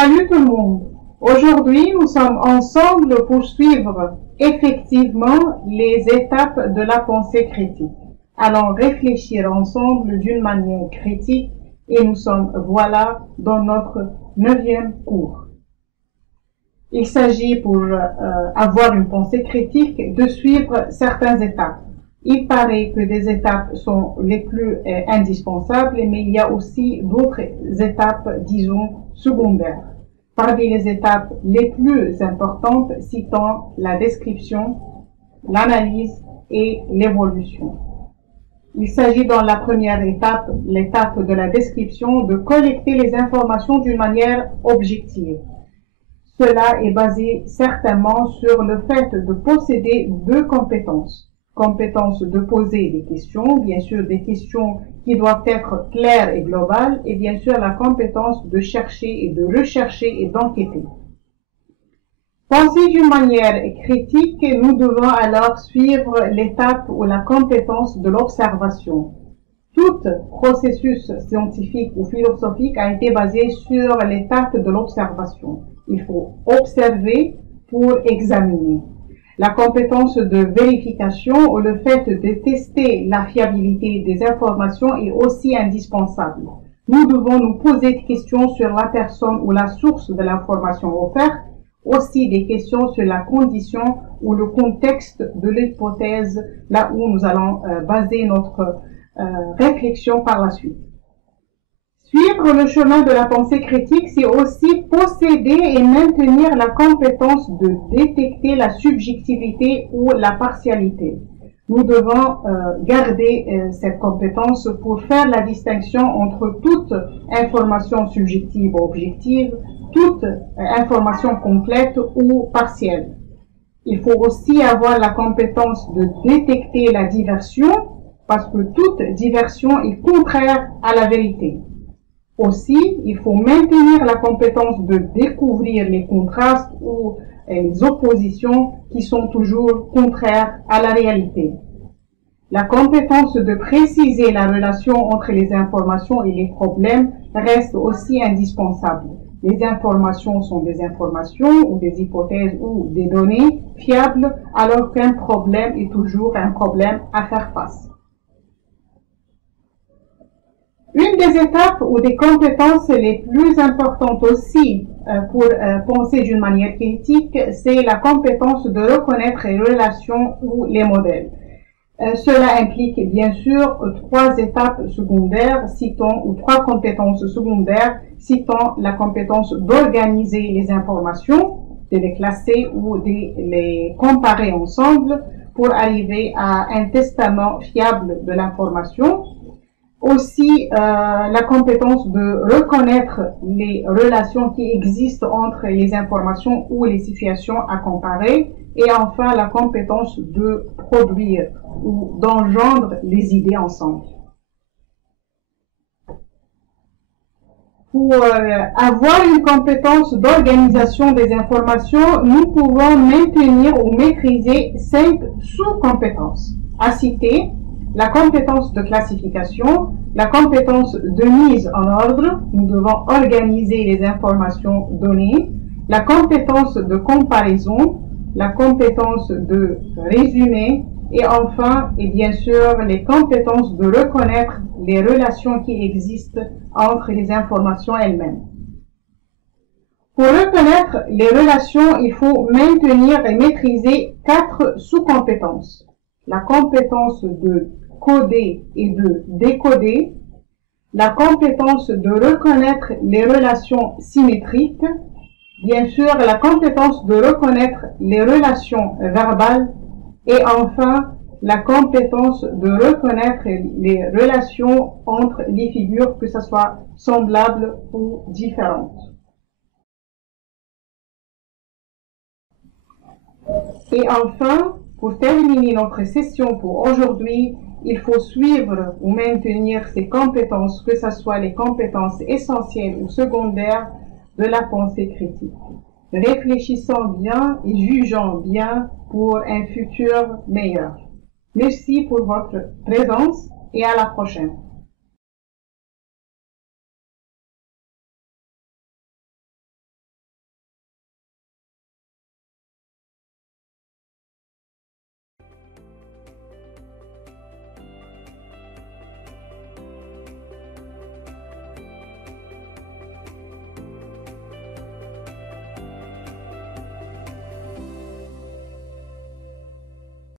Salut tout le monde! Aujourd'hui, nous sommes ensemble pour suivre effectivement les étapes de la pensée critique. Allons réfléchir ensemble d'une manière critique et nous sommes voilà dans notre 9e cours. Il s'agit pour avoir une pensée critique de suivre certaines étapes. Il paraît que des étapes sont les plus indispensables, mais il y a aussi d'autres étapes, disons, secondaires. Parmi les étapes les plus importantes, citons la description, l'analyse et l'évolution. Il s'agit dans la première étape, l'étape de la description, de collecter les informations d'une manière objective. Cela est basé certainement sur le fait de posséder deux compétences. Compétence de poser des questions, bien sûr des questions qui doivent être claires et globales, et bien sûr la compétence de chercher et de rechercher et d'enquêter. Penser d'une manière critique, nous devons alors suivre l'étape ou la compétence de l'observation. Tout processus scientifique ou philosophique a été basé sur l'étape de l'observation. Il faut observer pour examiner. La compétence de vérification ou le fait de tester la fiabilité des informations est aussi indispensable. Nous devons nous poser des questions sur la personne ou la source de l'information offerte, aussi des questions sur la condition ou le contexte de l'hypothèse, là où nous allons baser notre réflexion par la suite. Suivre le chemin de la pensée critique, c'est aussi posséder et maintenir la compétence de détecter la subjectivité ou la partialité. Nous devons garder cette compétence pour faire la distinction entre toute information subjective ou objective, toute information complète ou partielle. Il faut aussi avoir la compétence de détecter la diversion, parce que toute diversion est contraire à la vérité. Aussi, il faut maintenir la compétence de découvrir les contrastes ou les oppositions qui sont toujours contraires à la réalité. La compétence de préciser la relation entre les informations et les problèmes reste aussi indispensable. Les informations sont des informations ou des hypothèses ou des données fiables, alors qu'un problème est toujours un problème à faire face. Une des étapes ou des compétences les plus importantes aussi pour penser d'une manière critique, c'est la compétence de reconnaître les relations ou les modèles. Cela implique bien sûr trois étapes secondaires, citons, ou trois compétences secondaires, citons la compétence d'organiser les informations, de les classer ou de les comparer ensemble pour arriver à un testament fiable de l'information. Aussi, la compétence de reconnaître les relations qui existent entre les informations ou les situations à comparer. Et enfin, la compétence de produire ou d'engendre les idées ensemble. Pour avoir une compétence d'organisation des informations, nous pouvons maintenir ou maîtriser 5 sous-compétences. À citer, la compétence de classification, la compétence de mise en ordre, nous devons organiser les informations données, la compétence de comparaison, la compétence de résumé, et enfin, et bien sûr, les compétences de reconnaître les relations qui existent entre les informations elles-mêmes. Pour reconnaître les relations, il faut maintenir et maîtriser 4 sous-compétences. La compétence de coder et de décoder, la compétence de reconnaître les relations symétriques, bien sûr la compétence de reconnaître les relations verbales et enfin la compétence de reconnaître les relations entre les figures, que ce soit semblables ou différentes. Et enfin, pour terminer notre session pour aujourd'hui, il faut suivre ou maintenir ces compétences, que ce soit les compétences essentielles ou secondaires de la pensée critique. Réfléchissons bien et jugeons bien pour un futur meilleur. Merci pour votre présence et à la prochaine.